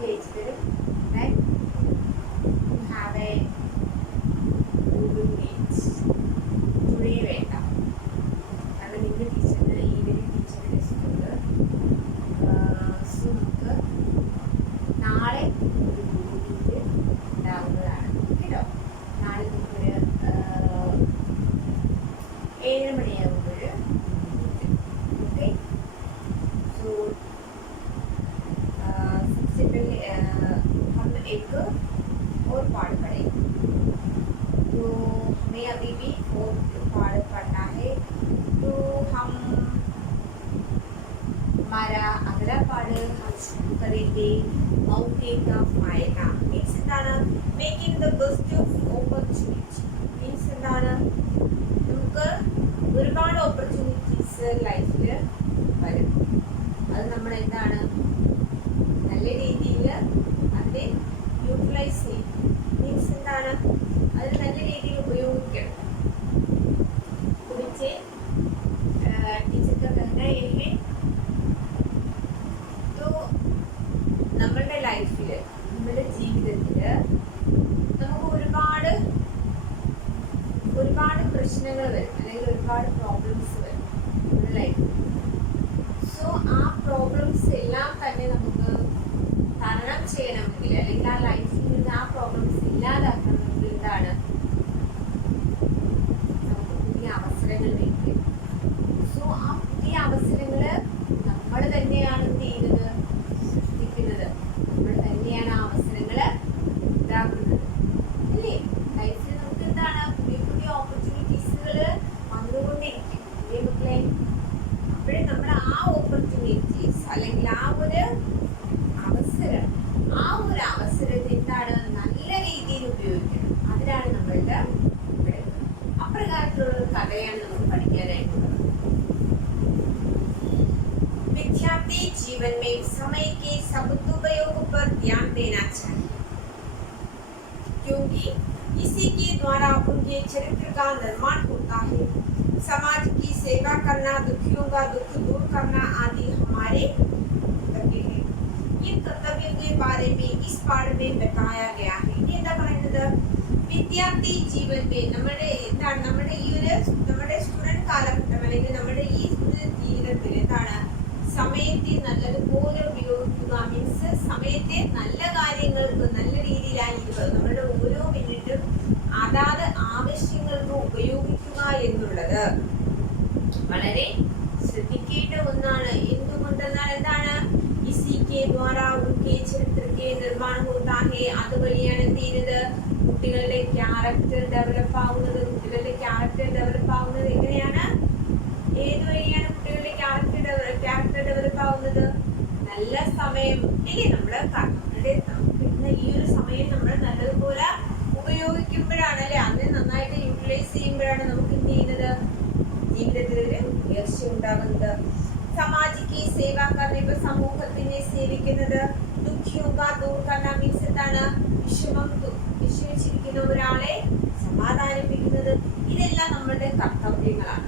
page that have a Google Meet. Today വേണ്ട അത് നിങ്ങൾ ടീച്ചറിന് ഈവനിങ് ടീച്ചറിൻ്റെ സ്കൂളിൽ സോ നമുക്ക് നാളെ ഒരു ഗൂഗിൾ മീറ്റ് ഉണ്ടാവുന്നതാണ് കേട്ടോ. നാളെ നമുക്കൊരു 7 മണിയാകുമ്പോൾ ഓക്കെ. സോ सबसे पहले हम एक और पाठ पढ़ेंगे. तो हमें अभी भी और पाठ पढ़ना है. तो हम हमारा अगला पाठ हम शुरू करेंगे मौके का फायदा. मीन्स എന്താണ് making the best of opportunity. Means എന്താണ് നമുക്ക് ഒരുപാട് ഓപ്പർച്യൂണിറ്റീസ് ലൈഫിൽ വരും. അത് നമ്മൾ എന്താണ് നല്ല രീതിയിൽ അതിനെ യൂട്ടിലൈസ് ചെയ്യും. മീൻസ് എന്താണ് അത് നല്ല രീതിയിൽ ഉപയോഗിക്കണം. കുറിച്ച് टीचर का कहना ये है. तो നമ്മളുടെ ലൈഫിൽ നമ്മുടെ ജീവിതത്തിൽ നമുക്ക് ഒരുപാട് പ്രശ്നങ്ങൾ വരും, അല്ലെങ്കിൽ ഒരുപാട് പ്രോബ്ലംസ് വരും നമ്മുടെ ലൈഫിൽ. സോ ആ പ്രോബ്ലംസ് എല്ലാം തന്നെ നമുക്ക് തരണം ചെയ്യണമെങ്കിൽ, അല്ലെങ്കിൽ ആ ലൈഫിൽ നിന്ന് ആ പ്രോബ്ലംസ് ഇല്ലാതാക്കണമെങ്കിൽ എന്താണ് നമുക്ക് പുതിയ അവസരങ്ങൾ വേണ്ടി. സോ ആ പുതിയ അവസരങ്ങൾ നമ്മൾ തന്നെയാണ് എന്ത് ചെയ്യുന്നത്, സൃഷ്ടിക്കുന്നത്. നമ്മൾ തന്നെയാണ് ആ അവസരങ്ങൾ ഉണ്ടാക്കുന്നത് അല്ലേ. ലൈഫിൽ നമുക്ക് എന്താണ് പുതിയ പുതിയ ഓപ്പർച്യൂണിറ്റീസുകൾ വന്നുകൊണ്ടിരിക്കും അല്ലേ മക്കളെ. അപ്പോഴേ നമ്മൾ ആ ഓപ്പർച്യൂണിറ്റീസ് അല്ലെങ്കിൽ ആ ഒരു അവസരത്തെ എന്താണ് നല്ല രീതിയിൽ ഉപയോഗിക്കണം. അതിനാണ് നമ്മളുടെ ഇവിടെ അപ്രകാരത്തിലുള്ള ഒരു കഥയാണ് നമുക്ക് പഠിക്കാനായിട്ടുള്ളത്. विद्यार्थी जीवन में समय के सदुपयोग पर ध्यान देना चाहिए, क्योंकि इसी के द्वारा उनके चरित्र का निर्माण होता है. समाज की सेवा करना, दुखियों का दुख दूर करना आदि हमारे कर्तव्य है. ये कर्तव्य के बारे में इस पाठ में बताया गया है. ये എന്താ പറയുന്നത്, വിദ്യാർത്ഥി ജീവൻ നമ്മുടെ എന്താണ് നമ്മുടെ ഈ ഒരു നമ്മുടെ സ്റ്റുഡന്റ് കാലഘട്ടം അല്ലെങ്കിൽ നമ്മുടെ ഈ ജീവിതത്തിൽ എന്താണ് സമയത്തെ നല്ലതുപോലെ ഉപയോഗിക്കുക. മീൻസ് സമയത്തെ നല്ല കാര്യങ്ങൾക്ക് നല്ല രീതിയിലായിരിക്കുക. നമ്മുടെ ഓരോ മിനിറ്റും അതാത് ആവശ്യങ്ങൾക്ക് ഉപയോഗിക്കുക എന്നുള്ളത് വളരെ ശ്രദ്ധിക്കേണ്ട ഒന്നാണ്. എന്തുകൊണ്ടെന്നാൽ എന്താണ് इसी के द्वारा उनके चरित्र के निर्माण होता है. അതുവഴിയാണ് എന്ത് ചെയ്യുന്നത്, കുട്ടികളുടെ ക്യാരക്ടർ ഡെവലപ്പ് ആവുന്നത്. കുട്ടികളുടെ ക്യാരക്ടർ ഡെവലപ്പ് ആവുന്നത് എങ്ങനെയാണ്, ഏത് വഴിയാണ് കുട്ടികളുടെ ക്യാരക്ടർ ഡെവലപ്പ് ആവുന്നത്? നല്ല സമയം ഇല്ലേ, നമ്മുടെ കിട്ടുന്ന ഈ ഒരു സമയം നമ്മൾ നല്ലതുപോലെ ഉപയോഗിക്കുമ്പോഴാണ് അല്ലെ, അതിനെ നന്നായിട്ട് യൂട്ടിലൈസ് ചെയ്യുമ്പോഴാണ് നമുക്ക് എന്ത് ചെയ്യുന്നത്, ജീവിതത്തിൽ ഒരു ഉയർച്ച ഉണ്ടാകുന്നത്. സമാജിക്ക് സേവ കർമ്മ സമൂഹത്തിനെ സേവിക്കുന്നത്. ദുഃഖിയുക ദൂർ കർമ്മ മീൻസ് എന്താണ് വിഷമിച്ചിരിക്കുന്ന ഒരാളെ സമാധാനിപ്പിക്കുന്നത്. ഇതെല്ലാം നമ്മളുടെ കർത്തവ്യങ്ങളാണ്.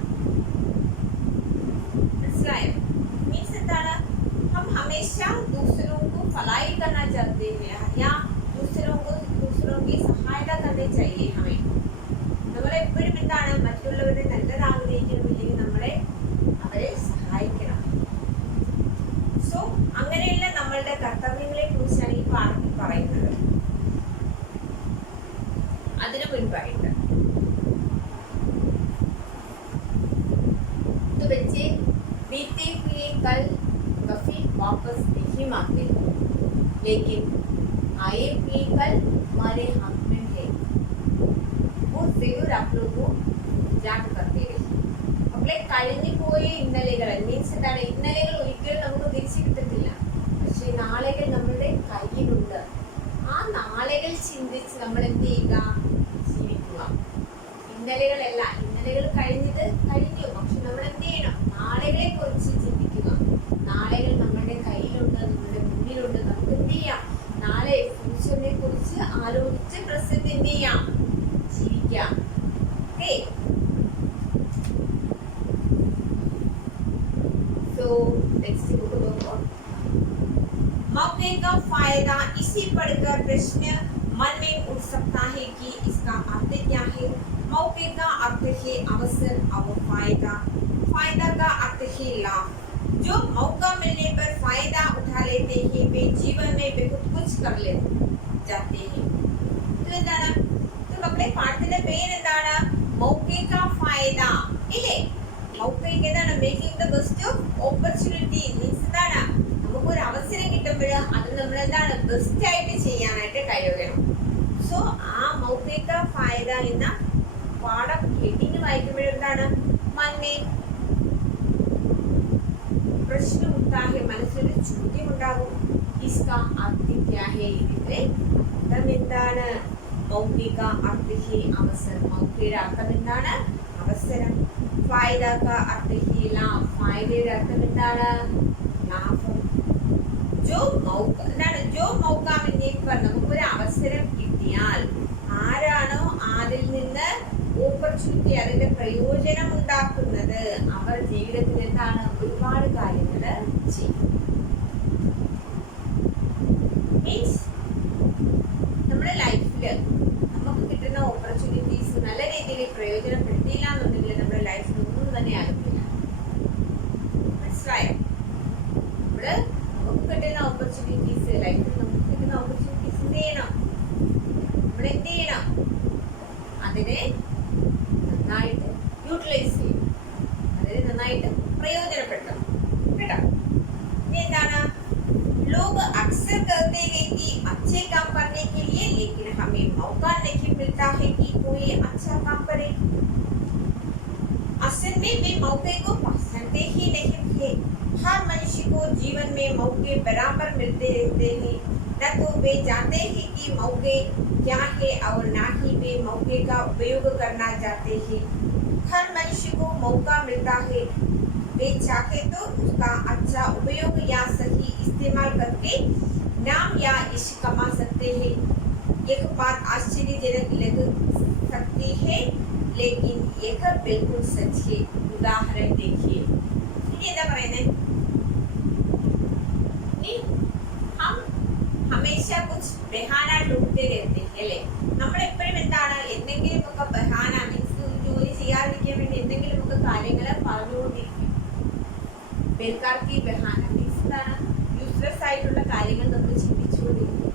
മനസ്സിലായോ? മീൻസ് എന്താണ്, हम हमेशा दूसरों को भलाई करना चाहते हैं या दूसरों की सहायता करनी चाहिए. हमें നമ്മളെപ്പോഴും എന്താണ് മറ്റുള്ളവരുടെ നല്ലത് ആഗ്രഹിക്കണമെങ്കിൽ നമ്മളെ അവരെ സഹായിക്കണം. സോ അങ്ങനെയുള്ള നമ്മളുടെ കർത്തവ്യങ്ങളെ കുറിച്ചാണ് ഈ പാഠത്തിൽ പറയുന്നത്. അതിനു മുൻപായിട്ട് तो बच्चे बीते हुए कल कभी वापस नहीं मांगते, लेकिन आए हुए कल हमारे हाथ में है. वो जरूर आप लोगों को याद करते रहिए. നമ്മളെ കഴിഞ്ഞു പോയ ഇന്നലെകൾ മീൻസ് എന്താണ്, ഇന്നലെകൾ ഒരിക്കലും നമുക്ക് തിരിച്ചു കിട്ടത്തില്ല. പക്ഷെ നാളെകൾ നമ്മളുടെ കയ്യിലുണ്ട്. ആ നാളെകൾ ചിന്തിച്ച് നമ്മൾ എന്ത് ചെയ്യുക, ജീവിക്കുക. ഇന്നലെകളല്ല, ഇന്നലെകൾ കഴിഞ്ഞത് കഴിഞ്ഞു. പക്ഷെ നമ്മൾ എന്ത് ചെയ്യണം, നാളെകളെ കുറിച്ച് ചിന്തിക്കുക. നാളെകൾ നമ്മളുടെ കയ്യിലുണ്ട്, നമ്മുടെ മുന്നിലുണ്ട്. നമുക്ക് എന്ത് ചെയ്യാം, നാളെ ഫ്യൂച്ചറിനെ കുറിച്ച് ആലോചിച്ച് പ്രസന്റ് എന്ത് ചെയ്യാം, ജീവിക്കാം. ഓക്കെ. सो टेक्स्ट बुक देखो. मौके का फायदा, इसी पढ़कर प्रश्न मन में उठ सकता है कि इसका अर्थ क्या है। मौके का अर्थ है अवसर और फायदा, फायदा का अर्थ है लाभ। जो मौका मिलने पर फायदा उठा लेते हैं वे जीवन में बहुत कुछ कर ले जाते हैं। तो എന്താണ് മക്കളെ പാഠത്തിന്റെ പേര് എന്താണ്? മൗഖിക ഫായദ ഇല്ലേ? മൗഖിക എന്താണ്? Making the best of opportunity means എന്താണ്? നമുക്കൊരു അവസരം കിട്ടുമ്പോൾ അത് നമ്മൾ എന്താണ് ബെസ്റ്റ് ആയിട്ട് ചെയ്യാനായിട്ട് കഴിയണം. സോ ആ മൗഖിക ഫായദ എന്ന പാഠം ഹെഡിങ് വായിക്കുമ്പോഴെന്താണ് മനമേ പ്രശ്നം ഉണ്ടാകും, മനസ്സിലൊരു ചോദ്യം ഉണ്ടാകും. इसका अर्थ क्या है? ഇതിന്റെ അർത്ഥം എന്താണ്? മൗഖിക अर्थ है അവസരം, മൗഖിക അർത്ഥം എന്താണ്? അവസരം. फायदा का अर्थ है लाभ, फायदയുടെ അർത്ഥം എന്താണ്? ലാഭം. जो मौका എന്താണ്? जो मौका मिलने पर നമുക്കൊരു അവസരം കിട്ടിയാൽ ആരാണോ അതിൽ നിന്ന് ഓപ്പർച്യൂണിറ്റി അതിന്റെ പ്രയോജനം ഉണ്ടാക്കുന്നത് അവർ ജീവിതത്തിൽ എന്താണ് ഒരുപാട് കാര്യങ്ങൾ ചെയ്യും. മീൻസ് നമ്മുടെ ലൈഫില് നമുക്ക് കിട്ടുന്ന ഓപ്പർച്യൂണിറ്റീസ് നല്ല രീതിയിൽ പ്രയോജനപ്പെടുത്തിയില്ല എന്നുണ്ടെങ്കിൽ നമ്മുടെ ലൈഫിൽ ഒന്നും തന്നെ ആകത്തില്ല. മനസ്സിലായോ? നമുക്ക് കിട്ടുന്ന ഓപ്പർച്യൂണിറ്റീസ് ലൈഫിൽ നമുക്ക് കിട്ടുന്ന ഓപ്പർച്യൂണിറ്റീസ് എന്ത് ചെയ്യണം? നമ്മൾ എന്ത് ചെയ്യണം? അതിനെ നന്നായിട്ട് യൂട്ടിലൈസ് ചെയ്യും, അതിനെ നന്നായിട്ട് പ്രയോജനപ്പെടുത്തണം കേട്ടോ. ഇനി എന്താണ്? लोग अक्सर कहते हैं कि अच्छे काम करने के लिए, लेकिन हमें मौका नहीं मिलता है कि कोई अच्छा काम करे. असल में वे मौके को पहचानते ही नहीं थे. हर मनुष्य को जीवन में मौके बराबर मिलते रहते हैं. न तो वे जानते हैं कि मौके क्या है और न ही वे मौके का उपयोग करना चाहते हैं. हर मनुष्य को मौका मिलता है, वे चाहे तो उसका अच्छा उपयोग या सही इस्तेमाल करके नाम या यश कमा सकते हैं. एक बात आश्चर्यजनक लग सकती है लेकिन यह बिल्कुल सच है. उदाहरण देखिए. എന്താ പറയുന്നത്? हम हमेशा कुछ बहाना ढूंढते रहते हैं അല്ലേ? നമ്മൾ എപ്പോഴും എന്താണ് എന്തെങ്കിലും ഒക്കെ ബഹാന മീൻസ് ജോലി ചെയ്യാതിരിക്കാൻ വേണ്ടി എന്തെങ്കിലും ഒക്കെ കാര്യങ്ങൾ പറഞ്ഞുകൊണ്ടിരിക്കും. ബേൽക്കാർക്ക് ബഹാന മീൻസ് എന്താണ്? യൂസ്ലെസ് ആയിട്ടുള്ള കാര്യങ്ങൾ നമ്മൾ ചിന്തിച്ചുകൊണ്ടിരിക്കും.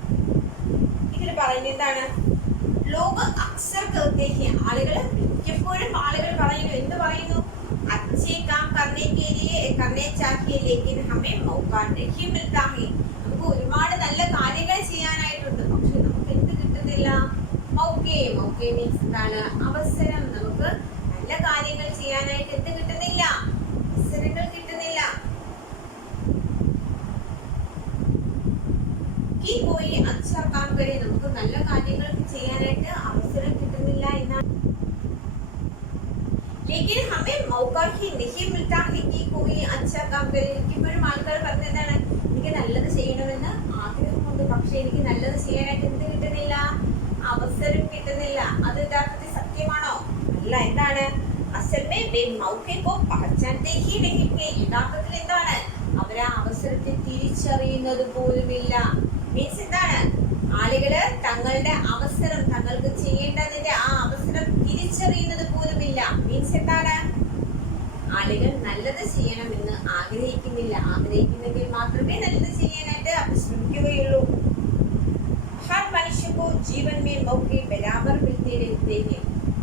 ഇതിൽ പറയുന്നത് എന്താണ്? ലോക അക്സർ कहते हैं, ആളുകൾ മിക്കപ്പോഴും ആളുകൾ പറയുന്നു, എന്ത് പറയുന്നു? अच्छे काम करने के लिए करने चाहिए लेकिन हमें मौका नहीं मिलता है. നമുക്ക് ഒരുപാട് നല്ല കാര്യങ്ങൾ ചെയ്യാനായിട്ടുണ്ട്, പക്ഷെ നമുക്ക് എന്ത് കിട്ടുന്നില്ല? മൗക്കെ. മൗക്കെ മീൻസ് എന്താണ്? അവസരം. നമുക്ക് നല്ല കാര്യങ്ങൾ ചെയ്യാനായിട്ട് എന്ത് കിട്ടുന്നില്ല? അവസരങ്ങൾ കിട്ടുന്നില്ല. कि कोई अच्छा काम करे, നമുക്ക് നല്ല കാര്യങ്ങൾ ചെയ്യാനായിട്ട് അവസരം കിട്ടുന്നില്ല എന്നാണ്. लेकिन हमें मौका ही नहीं मिलता है कि कोई अच्छा काम करे. എനിക്കിപ്പോഴും ആൾക്കാർ പറഞ്ഞത് എന്താണ്? എനിക്ക് നല്ലത് ചെയ്യണമെന്ന് ആഗ്രഹമുണ്ട്, പക്ഷെ എനിക്ക് നല്ലത് ചെയ്യാനായിട്ട് എന്ത് കിട്ടുന്നില്ല? അവസരം കിട്ടുന്നില്ല. അത് യഥാർത്ഥത്തിൽ സത്യമാണോ? അല്ല. എന്താണ്? അസൽ में वे मौके को पहचानते ही नहीं थे. യഥാർത്ഥത്തിൽ എന്താണ്? അവർ ആ അവസരത്തെ തിരിച്ചറിയുന്നത് പോലുമില്ല. മീൻസ് എന്താണ്? ആളുകള് തങ്ങളുടെ അവസരം, തങ്ങൾക്ക് ചെയ്യേണ്ടതിന്റെ ആ അവസരം തിരിച്ചറിയുന്നത് പോലുമില്ല. മീൻസ് എന്താണ്? ആളുകൾ നല്ലത് ചെയ്യണമെന്ന് ആഗ്രഹിക്കുന്നില്ല. ആഗ്രഹിക്കുന്നെങ്കിൽ മാത്രമേ നല്ലത് ചെയ്യാനായിട്ട് ശ്രമിക്കുകയുള്ളൂ. ഹർ മനുഷ്യക്കോ ജീവൻ മേ മൗക്കെ ബരാബർ മിൽത്തെ രഹത്തെ ഹൈ.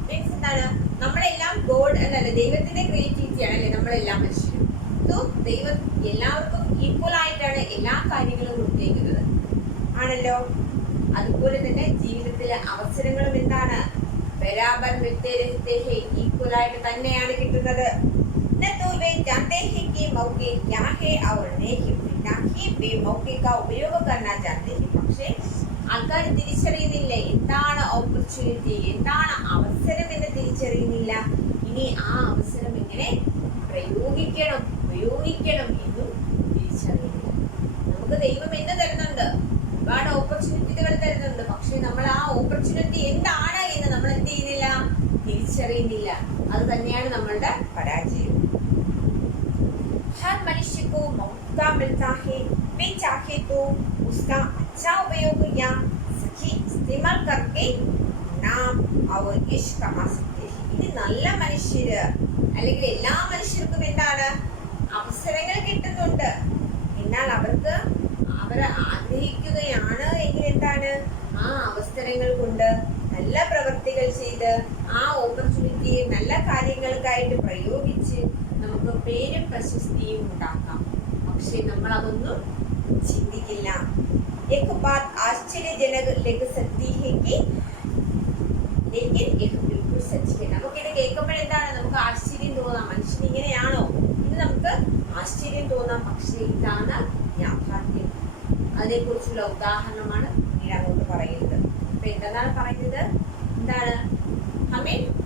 മീൻസ് എന്താണ്? നമ്മളെല്ലാം ഗോഡ് എന്നല്ല, ദൈവത്തിന്റെ ക്രിയേറ്റിവിറ്റി ആണല്ലേ നമ്മളെല്ലാം മനുഷ്യരും. ദൈവം എല്ലാവർക്കും ഈക്വൽ ആയിട്ടാണ് എല്ലാ കാര്യങ്ങളും കൊടുത്തേക്കുന്നത് ആണല്ലോ. അതുപോലെ തന്നെ ജീവിതത്തിലെ അവസരങ്ങളും എന്താണ്? ബരാബർ മിൽത്തെ രഹത്തെ ഹൈ, ഈക്വൽ ആയിട്ട് തന്നെയാണ് കിട്ടുന്നത്. न तो वे जानते हैं कि मौके क्या है और नहीं वे मौके का उपयोग करना चाहते हैं. പക്ഷേ ആൾക്കാർ തിരിച്ചറിയുന്നില്ല എന്താണ് ഓപ്പർച്യൂണിറ്റി, എന്താണ് അവസരം എന്ന് തിരിച്ചറിയുന്നില്ല. ഇനി ആ അവസരം എങ്ങനെ പ്രയോഗിക്കണം എന്നും തിരിച്ചറിയുന്നില്ല. നമുക്ക് ദൈവം എന്ത് തരുന്നുണ്ട്? ഒരുപാട് ഓപ്പർച്യൂണിറ്റികൾ തരുന്നുണ്ട്, പക്ഷെ നമ്മൾ ആ ഓപ്പർച്യൂണിറ്റി എന്താണ് എന്ന് നമ്മൾ എന്ത് ചെയ്യുന്നില്ല? തിരിച്ചറിയുന്നില്ല. അത് തന്നെയാണ് നമ്മളുടെ പരാജയം. हर मनुष्य को मौका मिलता है, वे चाहे तो उसका अच्छा उपयोग या सही इस्तेमाल करके नाम और यश कमा सकते हैं. ഇത് നല്ല മനുഷ്യര് അല്ലെങ്കിൽ എല്ലാ മനുഷ്യർക്കും എന്താണ് അവസരങ്ങൾ കിട്ടുന്നുണ്ട്. എന്നാൽ അവർക്ക് അവർ ആഗ്രഹിക്കുകയാണ് എങ്കിൽ എന്താണ് ആ അവസരങ്ങൾ കൊണ്ട് നല്ല പ്രവൃത്തികൾ ചെയ്ത് ആ ഓപ്പർച്യൂണിറ്റിയെ നല്ല കാര്യങ്ങൾക്കായിട്ട് പ്രയോഗിച്ച് നമുക്ക് പേരും പ്രശസ്തിയും ഉണ്ടാക്കാം. പക്ഷെ നമ്മൾ അതൊന്നും ചിന്തിക്കില്ല. एक बात आश्चर्यजनक लग सकती है कि लेकिन एक बिल्कुल सच है. നമുക്കിത് കേൾക്കുമ്പോൾ എന്താണ് നമുക്ക് ആശ്ചര്യം തോന്നാം. മനുഷ്യൻ ഇങ്ങനെയാണോ ഇത് നമുക്ക് ആശ്ചര്യം തോന്നാം. പക്ഷേ ഇതാണ് യാഥാർത്ഥ്യം. അതിനെക്കുറിച്ചുള്ള ഉദാഹരണമാണ് പിന്നീട് അങ്ങോട്ട് പറയുന്നത്. അപ്പൊ എന്താണ് പറയുന്നത് എന്താണ്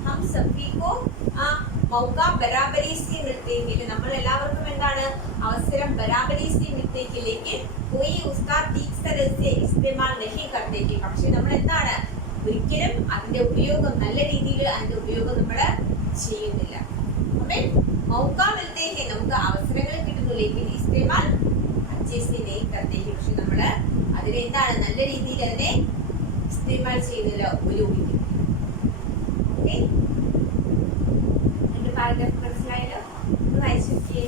हम सभी को मौका बराबरी से मिलते हैं. നമ്മൾ എല്ലാവർക്കും എന്താണ് അവസരം बराबरी से मिलते हैं लेकिन कोई उसका ठीक तरह से इस्तेमाल नहीं करते हैं. പക്ഷേ നമ്മൾ എന്താണ് ഒരിക്കലും അതിന്റെ ഉപയോഗം നല്ല രീതിയിൽ അതിന്റെ ഉപയോഗം നമ്മൾ ചെയ്യുന്നില്ല. हमें मौका मिलते हैं നമുക്ക് അവസരങ്ങൾ കിട്ടുന്നു लेकिन इस्तेमाल अच्छे से नहीं करते हैं. പക്ഷേ നമ്മൾ അതിനെ എന്താണ് നല്ല രീതിയിൽ അതിനെ ഇസ്തേമാൽ ചെയ്യുന്നില്ല ഉപയോഗിക്കുന്നു. ഓക്കെ എന്റെ പാരഗ്രാഫ് മനസ്സിലായല്ലോ? ഒന്ന് വായിച്ചു നോക്കിയേ.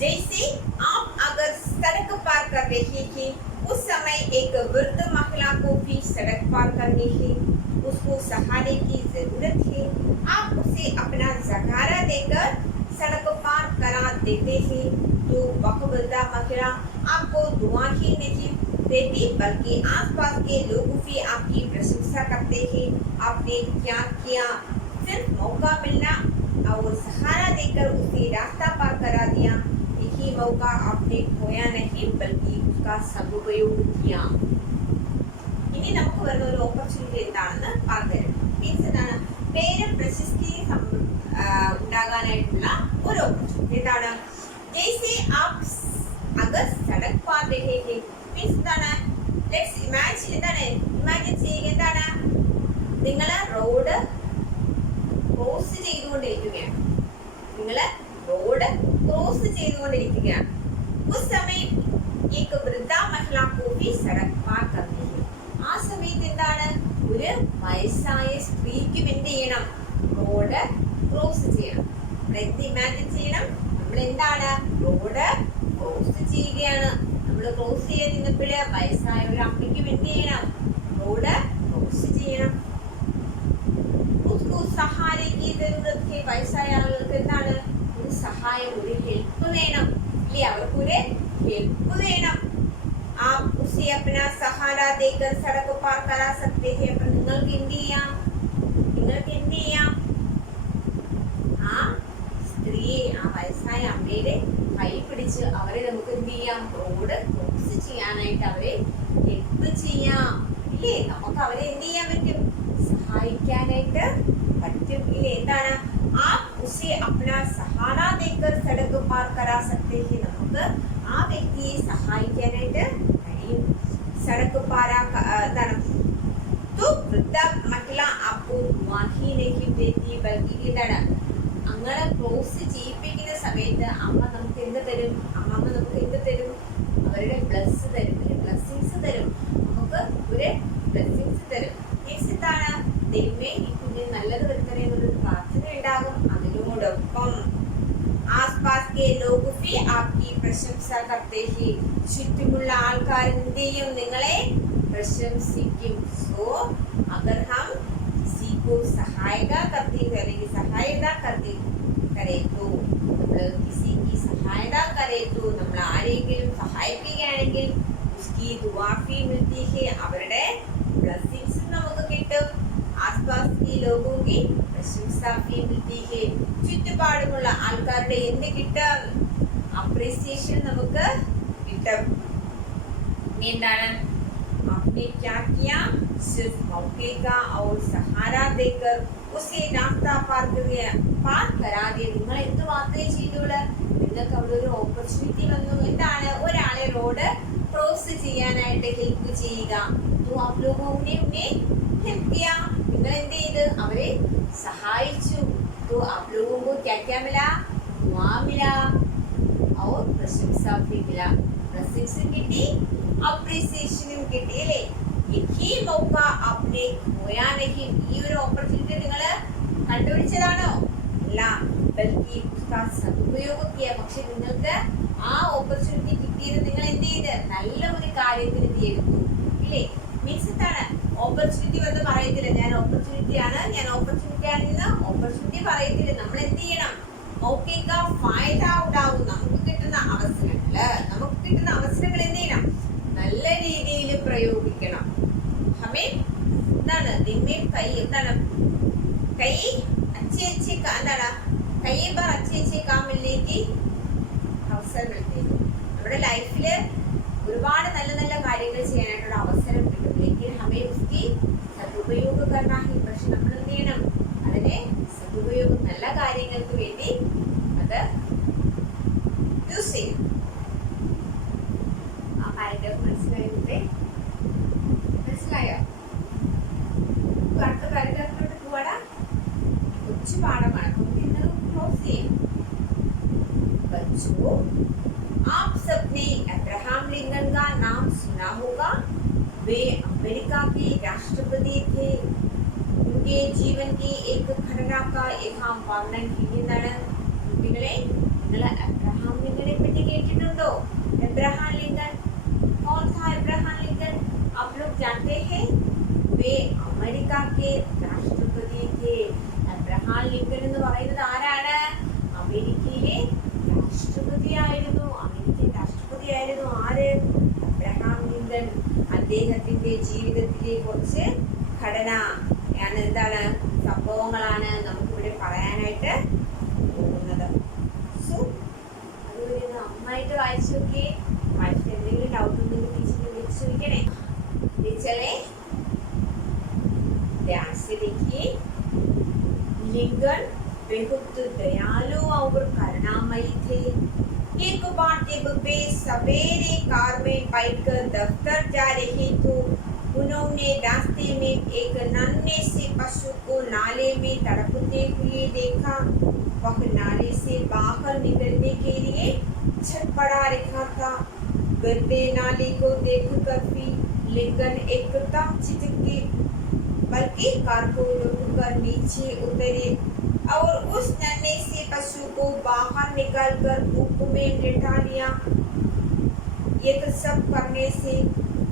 जैसे आप अगर सड़क पार कर रहे हैं उस समय एक वृद्ध महिला को भी सड़क पार करनी है. उसको सहारे की जरूरत है. आप उसे अपना सहारा देकर सड़क पार करा देते हैं तो वह वृद्ध महिला आपको दुआ ही नहीं देती बल्कि आसपास के लोग भी आपकी प्रशंसा करते हैं. आपने क्या किया? सिर्फ मौका मिलना और सहारा देकर उसे रास्ता पार करा दिया. यही मौका आपने खोया नहीं बल्कि उसका सदुपयोग किया. ഇനി നമുക്ക് വരുന്ന ഒരു ഓപ്പർച്യൂണിറ്റി എന്താണെന്ന് പറഞ്ഞുതരും. മീൻസ് എന്താണ് പേരും പ്രശസ്തിയും ഉണ്ടാകാനായിട്ടുള്ള ഒരു ഓപ്പർച്യൂണിറ്റി. എന്താണ് ജയ്സെ ആപ് അഗർ സഡക് പാർ രഹേ ഹേ മീൻസ് എന്താണ് ലെറ്റ്സ് ഇമാജിൻ എന്താണ് ഇമാജിൻ ചെയ്യുക. എന്താണ് നിങ്ങൾ റോഡ് ക്രോസ് ചെയ്തുകൊണ്ടിരിക്കുകയാണ്. നിങ്ങൾ റോഡ് ക്രോസ് ചെയ്തുകൊണ്ടിരിക്കുകയാണ്. ഉസ് സമയം एक वृद्धा महिला को भी सड़क पार करनी है. ആ സമയത്ത് എന്താണ് ഒരു വയസ്സായ സ്ത്രീക്കും എന്ത് ചെയ്യണം റോഡ് ക്രോസ് ചെയ്യണം. നമ്മൾ എന്ത് ഇമാജിൻ ചെയ്യണം നമ്മൾ എന്താണ് റോഡ് ക്രോസ് ചെയ്യുകയാണ്. നമ്മൾ ക്രോസ് ചെയ്യാൻ നിന്നപ്പോഴേ വയസ്സായ ഒരു അമ്മയ്ക്കും എന്ത് ചെയ്യണം റോഡ് ക്രോസ് ചെയ്യണം. സഹായിക്ക് വയസ്സായ ആളുകൾക്ക് എന്താണ് ഒരു സഹായം ഒരു ഹെൽപ്പ് വേണം ഇല്ലേ? അവർക്കൊരു ഹെൽപ്പ് വേണം. आप उसे अपना सहारा देकर सड़क पार करा सकते हैं. അപ്പോൾ നിങ്ങൾക്ക് എന്ത് ചെയ്യാം ആ സ്ത്രീയെ ആ വയസ്സായ അമ്മയുടെ കൈ പിടിച്ച് അവരെ നമുക്ക് എന്ത് ചെയ്യാം റോഡ് ക്രോസ് ചെയ്യാനായിട്ട് അവരെ ഹെൽപ്പ് ചെയ്യാം ഇല്ലേ? നമുക്ക് അവരെ എന്ത് ചെയ്യാൻ പറ്റും സഹായിക്കാനായിട്ട് പറ്റും ഇല്ലേ? എന്താണ് आप उसे अपना सहारा देकर सड़क पार करा सकते हैं. നമുക്ക് ആ വ്യക്തിയെ സഹായിക്കാനായിട്ട് കഴിയും. സടക്ക് പാരാ എന്താണ് तो वृद्ध महिला आपको दुआ ही नहीं देती बल्कि എന്താണ് അങ്ങനെ ക്രോസ് ചെയ്യിപ്പിക്കുന്ന സമയത്ത് അമ്മ നമുക്ക് എന്ത് തരും? അമ്മ നമുക്ക് എന്ത് തരും? അവരുടെ ബ്ലെസ്സിങ്സ് തരും. നമുക്ക് ഒരു ബ്ലെസ്സിങ്സ് തരും. മീൻസ് എന്താണ് ദൈവമേ ഈ കുഞ്ഞിന് നല്ലത് വരുത്തണേ എന്നുള്ളൊരു പ്രാർത്ഥന ഉണ്ടാകും. അതിനോടൊപ്പം आसपास के लोग भी आपकी प्रशंसा करते हैं. ചുറ്റുമുള്ള ആൾക്കാർ എന്ത് ചെയ്യും നിങ്ങളെ പ്രശംസിക്കും. സോ अगर हम किसी को सहायता करते हैं അല്ലെങ്കിൽ സഹായता करते करे तो നമ്മൾ किसी की सहायता करे तो നമ്മൾ ആരെങ്കിലും സഹായിക്കുകയാണെങ്കിൽ उसकी दुआ भी मिलती है. അവരുടെ ബ്ലെസ്സിങ്സ് നമുക്ക് കിട്ടും. आसपास के लोगों की प्रशंसा भी मिलती है. ചുറ്റുപാടുമുള്ള ആൾക്കാരുടെ എന്ത് കിട്ടും? അപ്രീസിയേഷൻ നമുക്ക് കിട്ടും. എന്താണ് आपने क्या किया? सिर्फ मौके का और सहारा देकर उसे रास्ता पार करा दिया. നിങ്ങൾ എന്ത് മാത്രമേ ചെയ്തുള്ളൂ? നിങ്ങൾക്ക് അവിടെ ഒരു ഓപ്പർച്യൂണിറ്റി വന്നു. എന്താണ് ഒരാളെ റോഡ് ക്രോസ് ചെയ്യാനായിട്ട് ഹെൽപ്പ് ചെയ്യുക. तो आप लोगों ने उन्हें हेल्प किया, നിങ്ങൾ എന്ത് ചെയ്ത് അവരെ सहायिച്ചു। तो आप लोगों को क्या क्या मिला? दुआ मिला और प्रशंसा भी मिला। प्रशंसा किटी, अप्रिसिएशन किटी अല്ലേ? यही मौका आपने खोया नहीं। ഈ ഒരു ഓപ്പർച്യൂണിറ്റി നിങ്ങൾ കണ്ടുപിടിച്ചതാണോ? അല്ല, ബൽക്കി उसका സദുപയോഗം किया। പക്ഷെ നിങ്ങൾക്ക് ആ ഓപ്പർച്യൂണിറ്റി കിട്ടിയത് നിങ്ങൾ എന്ത് ചെയ്ത്? നല്ല ഒരു കാര്യത്തിന് ചെയ്തു ഇല്ലേ? മീൻസ് എന്താണ്? ഓപ്പർച്യൂണിറ്റി വന്ന് പറയത്തില്ല ഞാൻ ഓപ്പർച്യൂണിറ്റി ആണെന്ന് ഓപ്പർച്യൂണിറ്റി പറയത്തില്ല। നമ്മൾ എന്ത് ചെയ്യണം? മൗക്കിക ഫായദ ഉണ്ടാവും। നമുക്ക് കിട്ടുന്ന അവസരങ്ങൾ എന്ത് ചെയ്യണം? നല്ല രീതിയിൽ പ്രയോഗിക്കണം। ഹമേ എന്താണ്? ദിമ്മേ കൈ എന്താണ്? കൈ अच्छे എന്താണ്? കൈ ബാർ अच्छे काम मिलने की അവസരം मिलते हैं। നമ്മുടെ ലൈഫിൽ ഒരുപാട് നല്ല നല്ല കാര്യങ്ങൾ ചെയ്യാനായിട്ടുള്ള അവസരം കിട്ടും। लेकिन हमें उसकी सदुपयोग करना है। പക്ഷെ നമ്മൾ എന്ത് ചെയ്യണം? അതിനെ സദുപയോഗം നല്ല കാര്യങ്ങൾക്ക് വേണ്ടി അത് യൂസ് ചെയ്യണം। ആ പാരഗ്രാഫ് മനസ്സിലായോ? അടുത്ത പാരഗ്രാഫിലോട്ട് പോവാടാ। കൊച്ചു പാഠമാണ്, ക്ലോസ് ചെയ്യും। बच्चों, आप सबने अब्राहम लिंकन का नाम सुना होगा। वे अमेरिका के राष्ट्रपति थे। उनके जीवन की एक घटना का यहाँ वर्णन ചെയ്യുന്നതാണ്। കുട്ടികളെ, നിങ്ങൾ അബ്രഹാം ലിങ്കനെ പറ്റി കേട്ടിട്ടുണ്ടോ? अब्राहम लिंकन कौन था? अब्राहम लिंकन आप लोग जानते हैं? वे अमेरिका के राष्ट्रपति थे। अब्राहम लिंकन എന്ന് പറയുന്നത് ആരാണ്? അമേരിക്കയിലെ രാഷ്ട്രപതിയായിരുന്നു ആര്? Abraham Lincoln. അദ്ദേഹത്തിന്റെ ജീവിതത്തിലെ കുറച്ച് ഘടന എന്താണ്? സംഭവങ്ങളാണ് നമുക്കിവിടെ പറയാനായിട്ട് പോകുന്നത്। സോ അതുപോലെ നന്നായിട്ട് വായിച്ചു നോക്കിയേ। വായിച്ചിട്ട് എന്തെങ്കിലും ഡൗട്ട് ഉണ്ടെങ്കിൽ ടീച്ചറിനെ വിളിച്ചു ചോദിക്കണേ। ടീച്ചറെ ध्यान से देखिए। लिंकन बेहद दयालु और करुणामयी थे। एक बार जब वे सवेरे कार में बैठकर दफ्तर जा रहे तो उन्होंने रास्ते में एक नन्हे से पशु को नाले में तड़पते हुए देखा। वह नाले से बाहर निकलने के लिए छटपटा रहा था। गंदे नाले को देखकर भी लिंकन एकदम चिटके, बल्कि कार को रोककर नीचे उतरे और उस नन्हे से पशु को बाहर निकालकर धूप में लिटा लिया। ये तो सब करने से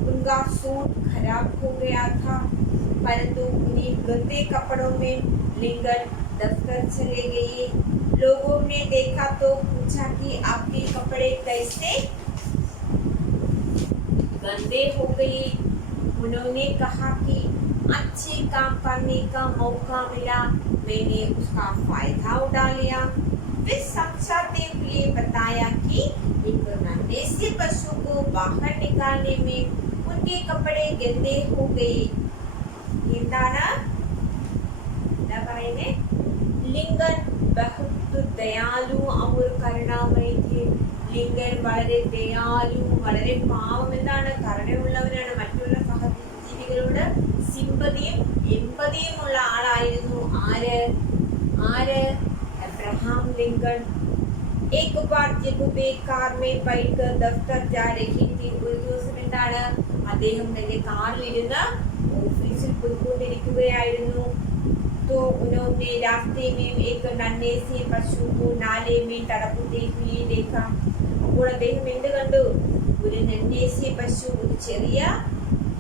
उनका सूट खराब हो गया था, परंतु उन्हीं गंदे कपड़ों में लिंकन दफ्तर चले गए। लोगों ने देखा तो पूछा कि आपके कपड़े कैसे गंदे हो गए? उन्होंने कहा कि अच्छे काम करने का मौका मिला, मैंने उसका फायदा उठा लिया। फिर समझाते हुए बताया कि एक नन्हे से पशु को बाहर निकालने में उनके कपड़े गंदे हो गए। എന്താണ് പറയുന്നത്? ലിങ്കൻ ബഹുത് ദയാലു और करुणामयी थे। ലിങ്കൻ വളരെ ദയാലു, വളരെ പാവം എന്താണ്? കരുണയുള്ളവനാണ്। മറ്റുള്ള സഹജീവികളോട് സിമ്പതിയും എമ്പതിയും ഉള്ള ആളായിരുന്നു ആര്? Abraham Lincoln. एक बार जब वे कार में बैठकर दफ्तर जा रही थी, ഒരു ദിവസം എന്താണ്? അദ്ദേഹം തന്റെ കാറിലിരുന്ന് ഓഫീസിൽ പോയിക്കൊണ്ടിരിക്കുകയായിരുന്നു। तो उन्होंने रास्ते में एक नन्हे से पशु को नाले में तड़पते हुए देखा। അപ്പോൾ അദ്ദേഹം എന്ത് കണ്ടു? ഒരു നന്നേ സെ പശു, ഒരു ചെറിയ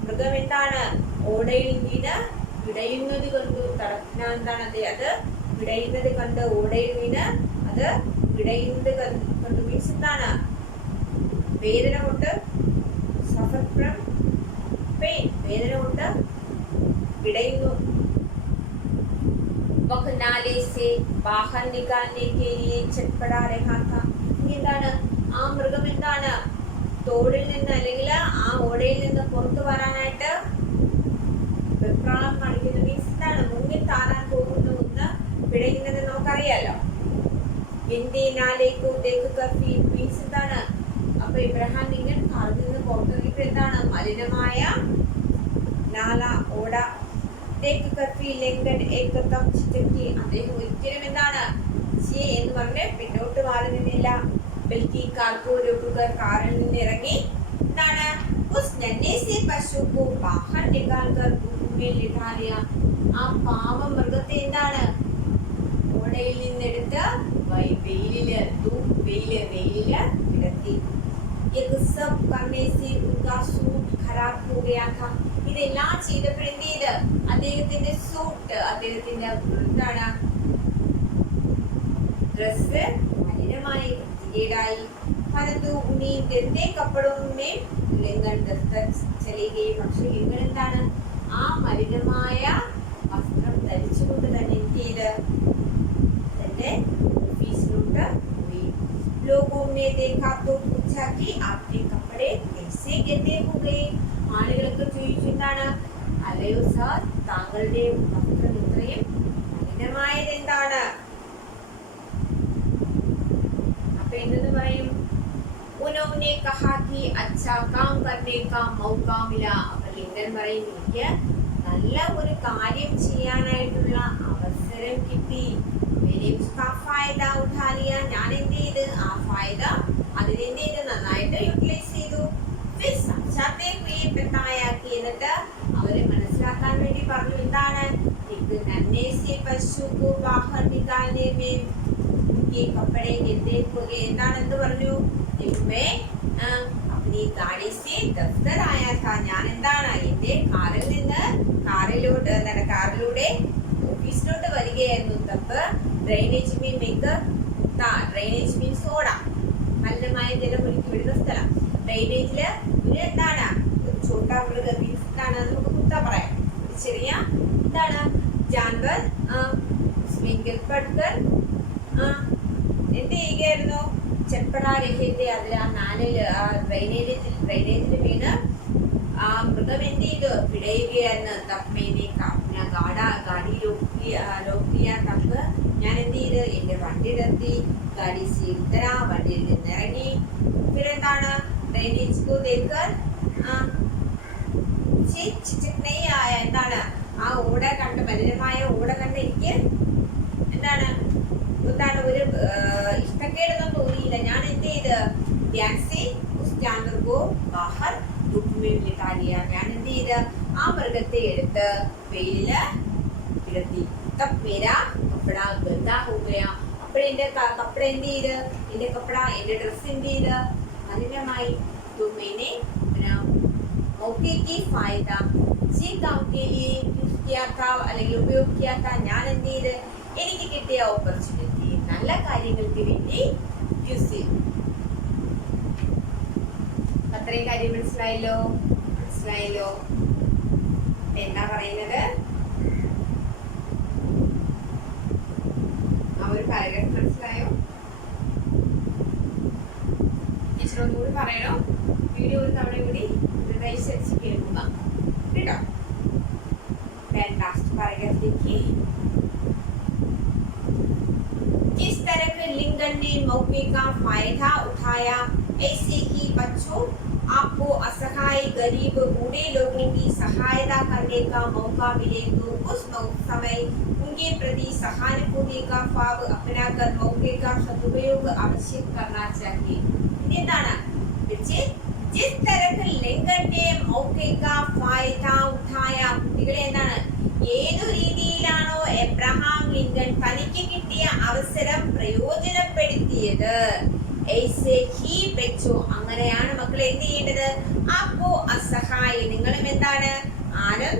മൃഗം എന്താണ്? ഓടയിൽ വീണ് പിടയുന്നത് കണ്ടു। തടപ്പിന എന്താണ്? അത് പിടയുന്നത് കണ്ട്, ഓടയിൽ വീണ് അത് പിടയുന്നത് കണ്ടു. മീൻസ് എന്താണ്? വേദന കൊണ്ട്, സഫർ ഫ്രം പെയിൻ, വേദന കൊണ്ട് പിടയുന്നു। वह नाले से बाहर निकालने के लिए छटपटा रहा था। എന്താണ്? ആ മൃഗം എന്താണ്? തോടിൽ നിന്ന് അല്ലെങ്കിൽ ആ ഓടയിൽ നിന്ന് പുറത്തു വരാനായിട്ട് വെപ്രാളം കാണിക്കുന്നു. മീൻസ് എന്താണ്? മുന്നിൽ താറാൻ പോകുന്ന ഒന്ന് പിടയുന്നത് നമുക്കറിയാലോ। എന്റെ നാലേക്കു ദേഖുകി മീൻസ് എന്താണ്? അപ്പൊ ഇബ്രാഹിം ലിങ്കൻ കാറിൽ നിന്ന് പുറത്തിറങ്ങിയിട്ട് എന്താണ്? മലിനമായ നാല ഓട ദേഖ് കർ ഫി ലിങ്കൻ ഏകദം ചിതക്കി. അദ്ദേഹം ഒരിക്കലും എന്താണ് എന്ന് പറഞ്ഞ് പിന്നോട്ട് മാറി നിന്നില്ല. ബൽക്കി കാർക്കോ രുക്കുകർ കാറിൽ നിന്ന് ഇറങ്ങി എന്താണ് ഉസ് നന്നേ സെ പശു കോ ബാഹർ നികാൽ കർ ധൂപ് മേ ലിട്ടാ ലിയാ. ആ പാവ മൃഗത്തെ എന്താണ് ഓടയിൽ നിന്നെടുത്ത് വെയിലില് കിടത്തി. ഇതെല്ലാം ചെയ്തപ്പോൾ എന്ത് ചെയ്ത് അദ്ദേഹത്തിന്റെ സൂട്ട്, അദ്ദേഹത്തിന്റെ എന്താണ് ഡ്രസ് മലിനമായി വൃത്തികേടായി. परंतु उन्हीं गंदे कपड़ों में लिंगन दस्तक चली गई. പക്ഷെ ലിംഗൻ എന്താണ് ആ മലിനമായ വസ്ത്രം ധരിച്ചുകൊണ്ട് തന്നെ എന്ത് ചെയ്ത് തന്റെ ഓഫീസിലോട്ട് പോയി. लोगों ने देखा तो पूछा कि आपके कपड़े कैसे गंदे हो गए. ആളുകൾക്ക് ചോദിച്ചു എന്താണ് അല്ലയോ സാർ താങ്കളുടെ വസ്ത്രം ഇത്രയും മലിനമായത് എന്താണ്. അപ്പൊ എന്തെന്ന് പറയും उन्होंने कहा कि अच्छा काम करने का मौका मिला. അപ്പോൾ ലിങ്കൻ പറയും എനിക്ക് നല്ല ഒരു കാര്യം ചെയ്യാനായിട്ടുള്ള അവസരം കിട്ടി. मैंने उसका फायदा उठा लिया. ഞാൻ എന്ത് ചെയ്തു ആ ഫായദ അതിനെന്ത് ചെയ്തു നന്നായിട്ട് യൂട്ടിലൈസ് ചെയ്തു. फिर समझाते हुए बताया कि എന്നിട്ട് അവരെ മനസ്സിലാക്കാൻ വേണ്ടി പറഞ്ഞു എന്താണ് एक नन्हे से पशु को बाहर निकालने में उनके कपड़े गंदे हो गए. എന്താണെന്ന് പറഞ്ഞു मैं अपनी गाड़ी से दफ्तर आया था. ഞാൻ എന്താണ് എന്റെ കാറിൽ നിന്ന് കാറിലൂടെ ഓഫീസിലോട്ട് വരികയായിരുന്നു. തപ്പ് ഡ്രെയിനേജ് മീൻസ് ഓട മലിനമായ ജലം ഒഴുക്കി വിടുന്ന സ്ഥലം. ഡ്രെയിനേജില് ഒരു എന്താണ് ഒരു ചോട്ടാ മൃഗ മീൻസ് എന്താണ് നമുക്ക് കുത്താ പറയാം ഒരു ചെറിയ എന്താണ് ജാൻവർ എന്ത് ചെയ്യുകയായിരുന്നു ചെപ്പടാരഹിന്റെ അതിൽ ആ നാലില് ആ ഡ്രെയിനേജിൽ വീണ് ആ മൃഗം എന്ത് ചെയ്തു പിടയുകയായിരുന്നു. തപ്പേനെ ഗാഡി ലോക്കിയ തപ്പ് ഞാൻ എന്ത് ചെയ്ത് എന്റെ വണ്ടി നിർത്തി. ഗാഡി സീതര വണ്ടിയിൽ നിന്നിറങ്ങി. പിന്നെന്താണ് ഡ്രെയിനേജ് കോ ദേക്കർ ആയ എന്താണ് ആ ഓട കണ്ട് മലിനമായ ഓട കണ്ട് എനിക്ക് എന്താണ് ഒരു ഇഷ്ടക്കേടൊന്നും തോന്നിയില്ല. ഞാൻ എന്ത് ചെയ്ത് ഞാൻ എന്ത് ചെയ്ത് ആ മൃഗത്തെ എടുത്ത് വെയിലില് കിടത്തി. അപ്പോഴെന്റെ കപ്പട എന്ത് ചെയ്ത് എന്റെ ഡ്രസ് എന്ത് ചെയ്ത് മലിനമായി. അല്ലെങ്കിൽ ഉപയോഗിക്കാത്ത ഞാൻ എന്ത് ചെയ്ത് എനിക്ക് കിട്ടിയ ഓപ്പർച്യൂണിറ്റി നല്ല കാര്യങ്ങൾക്ക് വേണ്ടി യൂസ് ചെയ്തു. അത്രയും കാര്യം മനസ്സിലായല്ലോ. എന്താ പറയുന്നത് ആ ഒരു പാരഗ്രാഫ് മനസ്സിലായോ? ടീച്ചർ ഒന്നുകൂടി പറയണോ? വീഡിയോ ഒരു തവണ കൂടി റിവൈസ് അടിച്ച് കേൾക്കുക കേട്ടോ. ലാസ്റ്റ് പാരഗ്രാഫ് देखिए. जिस तरह लिंगन ने मौके का फायदा उठाया ऐसे ही बच्चों आपको असहाय गरीब बूढ़े लोगों की सहायता करने का मौका मिले तो उस समय उनके प्रति सहानुभूति का भाव अपनाकर मौके का सदुपयोग अवश्य करना चाहिए. എന്താണ് जिस तरह लिंगन ने मौके का फायदा उठाया കുട്ടികളെ എന്താണ് ഏതു രീതിയിലാണോ എബ്രഹാം ലിങ്കൻ തനിക്ക് കിട്ടിയ അവസരം പ്രയോജനപ്പെടുത്തിയത് അങ്ങനെയാണ് മക്കൾ എന്ത് ചെയ്യേണ്ടത്. അപ്പോ അസഹായി നിങ്ങളും എന്താണ് ആരും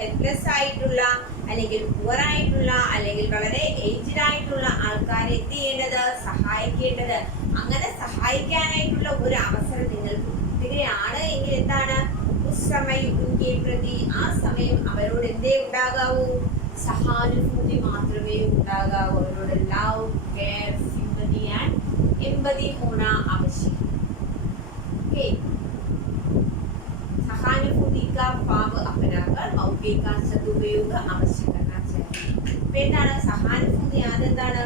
ഹെൽപ്ലെസ് ആയിട്ടുള്ള അല്ലെങ്കിൽ പുവർ ആയിട്ടുള്ള അല്ലെങ്കിൽ വളരെ ഏജ്ഡ് ആയിട്ടുള്ള ആൾക്കാരെ എന്ത് ചെയ്യേണ്ടത് സഹായിക്കേണ്ടത്. അങ്ങനെ സഹായിക്കാനായിട്ടുള്ള ഒരു അവസരം നിങ്ങൾക്ക് കിട്ടുകയാണ് എങ്കിൽ എന്താണ് പ്രതി ആ സമയം അവരോട് എന്തേ ഉണ്ടാകാവൂ സഹാനുഭൂതി മാത്രമേ ഉണ്ടാകാവൂ. അവരോട് ലവ് കെയർ സിമ്പതി ആൻഡ് എമ്പതി ഹോണ ആവശ്യം. सहानुभूति का भाव अपनाकर मौके का सदुपयोग अवश्य करना चाहिए. എന്താണ് സഹാനുഭൂതി അതെന്താണ്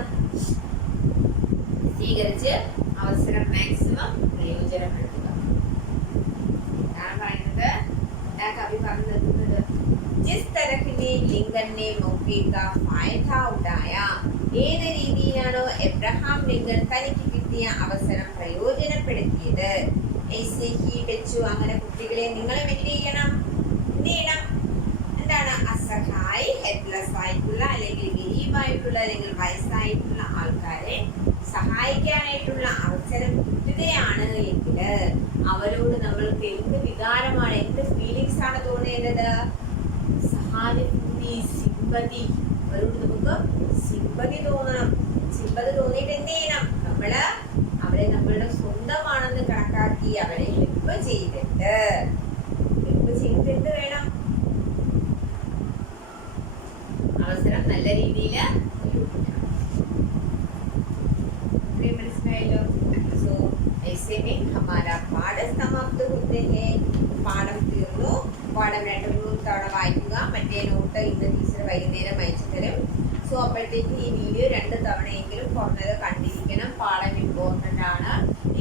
സ്വീകരിച്ച് അവസരം മാക്സിമം പ്രയോജനപ്പെടുത്തുക. എന്താണ് പറയുന്നത്? കവി പറഞ്ഞു നിർത്തുന്നത് जिस तरह ने लिंकन ने मौके का फायदा उठाया ഏത് രീതിയിലാണോ എബ്രഹാം ലിങ്കൺ തനിക്ക് കിട്ടിയ അവസരം പ്രയോജനപ്പെടുത്തിയത് ऐसे ही बच्चों അങ്ങനെ കുട്ടികളെ നിങ്ങൾ എന്ത് ചെയ്യണം എന്താണ് അസഹായി ഹെൽപ്ലെസ് ആയിട്ടുള്ള അല്ലെങ്കിൽ ഗരീബായിട്ടുള്ള അല്ലെങ്കിൽ വയസ്സായിട്ടുള്ള ആൾക്കാരെ സഹായിക്കാനായിട്ടുള്ള അവസരം കിട്ടുകയാണ് എങ്കിൽ അവരോട് നമ്മൾക്ക് എന്ത് വികാരമാണ് എന്ത് ഫീലിങ്സ് ആണ് തോന്നേണ്ടത് സഹാനുഭൂതി സിമ്പതി അവരോട് നമുക്ക് സിമ്പതി തോന്നണം സിമ്പതി തോന്നിയിട്ട് എന്ത് ചെയ്യണം നമ്മള് അവരെ നമ്മളുടെ സ്വന്തമാണെന്ന് കണക്കാക്കി അവരെ ഹെൽപ്പ് ചെയ്തിട്ട് എന്ത് വേണം അവസരം നല്ല രീതിയിൽ മനസ്സിലായല്ലോ സോ ऐसे में हमारा पाठ समाप्त होते हैं പാഠം തീർന്നു പാഠം 2-3 തവണ വായിക്കുക മറ്റേ നോട്ട് ഇന്ന് ടീച്ചർ വൈകുന്നേരം അയച്ചു തരും സോ അപ്പോഴത്തേക്ക് ഈ വീഡിയോ 2 തവണയെങ്കിലും കുറഞ്ഞത് കണ്ടിരിക്കണം പാഠം ഇമ്പോർട്ടൻ്റ് ആണ്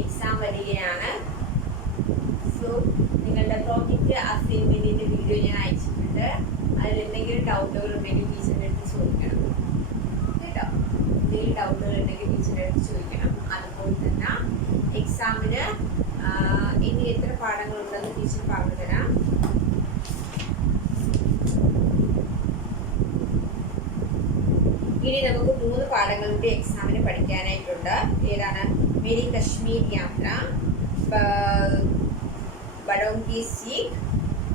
എക്സാം വരികയാണ് സോ നിങ്ങളുടെ പ്രോജക്റ്റ് അസൈൻമെന്റിന്റെ വീഡിയോ ഞാൻ അയച്ചിട്ടുണ്ട് അതിൽ എന്തെങ്കിലും ഡൗട്ടുകൾ ഉണ്ടെങ്കിൽ ടീച്ചറിൻ്റെ അടുത്ത് ചോദിക്കണം കേട്ടോ എന്തെങ്കിലും ഡൗട്ടുകൾ ഉണ്ടെങ്കിൽ ടീച്ചറിൻ്റെ അടുത്ത് ചോദിക്കണം അതുപോലെ തന്നെ എക്സാമിന് ഇനി എത്ര പാഠങ്ങളുണ്ടെന്ന് ടീച്ചർ പറഞ്ഞു തരാം ഇനി നമുക്ക് 3 പാഠങ്ങളുടെ എക്സാമിന് പഠിക്കാനായിട്ടുണ്ട് ഏതാണ് മേരി കശ്മീർ യാത്ര ബഡോം കി സീഖ്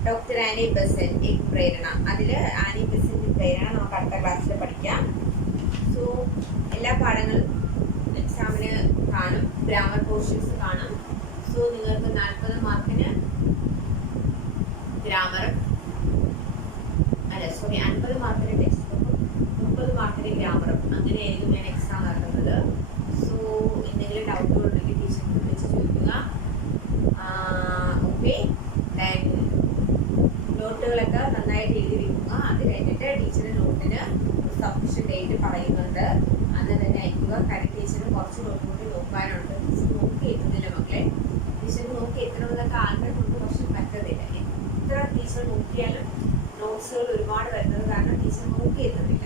ഡോക്ടർ ആനി ബസന്റ് एक പ്രേരണ അതിൽ ആനി ബസന്റ് പ്രേരണ നമുക്ക് അടുത്ത ക്ലാസ്സിൽ പഠിക്കാം സോ എല്ലാ പാഠങ്ങളും എക്സാമിന് കാണും ഗ്രാമർ പോർഷൻസ് കാണും സോ നിങ്ങൾക്ക് 40 മാർക്കിന് ഗ്രാമർ അല്ല സോറി 50 മാർക്കിന് ടെക്സ്റ്റ് ബുക്കും 30 മാർക്കിന് ഗ്രാമറും അങ്ങനെയായിരിക്കും ഞാൻ എക്സാം നടത്തുന്നത് സോ എന്തെങ്കിലും ഡൗട്ടുകൾ ഉണ്ടെങ്കിൽ ടീച്ചറിനെ വിളിച്ച് ചോദിക്കുക ഓക്കെ ദെൻ നോട്ടുകളൊക്കെ നന്നായിട്ട് എഴുതി വെക്കുക അത് കഴിഞ്ഞിട്ട് ടീച്ചർ നോട്ടിന് സബ്മിഷൻ ഡേറ്റ് പറയുന്നുണ്ട് അന്ന് തന്നെ അയക്കുക കാര്യം ടീച്ചറിന് കുറച്ച് നോട്ട് കൂടി നോക്കാനുണ്ട് ടീച്ചർ നോക്കി എത്തുന്നില്ല മക്കളെ ടീച്ചർ നോക്കി എത്തണമെന്നൊക്കെ ആഗ്രഹമുണ്ട് പക്ഷെ പറ്റത്തില്ല എത്ര ടീച്ചർ നോക്കിയാലും നോട്ട്സുകൾ ഒരുപാട് വരുന്നത് കാരണം ടീച്ചർ നോക്കി എത്തുന്നില്ല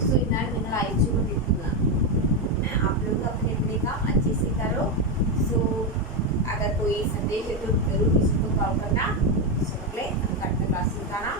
सो इन्हें നിങ്ങൾ അയച്ചുകൊണ്ടിരിക്കുക आप लोग अपने अपने काम अच्छे से करो सो अगर कोई संदेह है तो जरूर किसी को कॉल करना सो मक्कले അടുത്ത ക്ലാസ്സിൽ കാണാം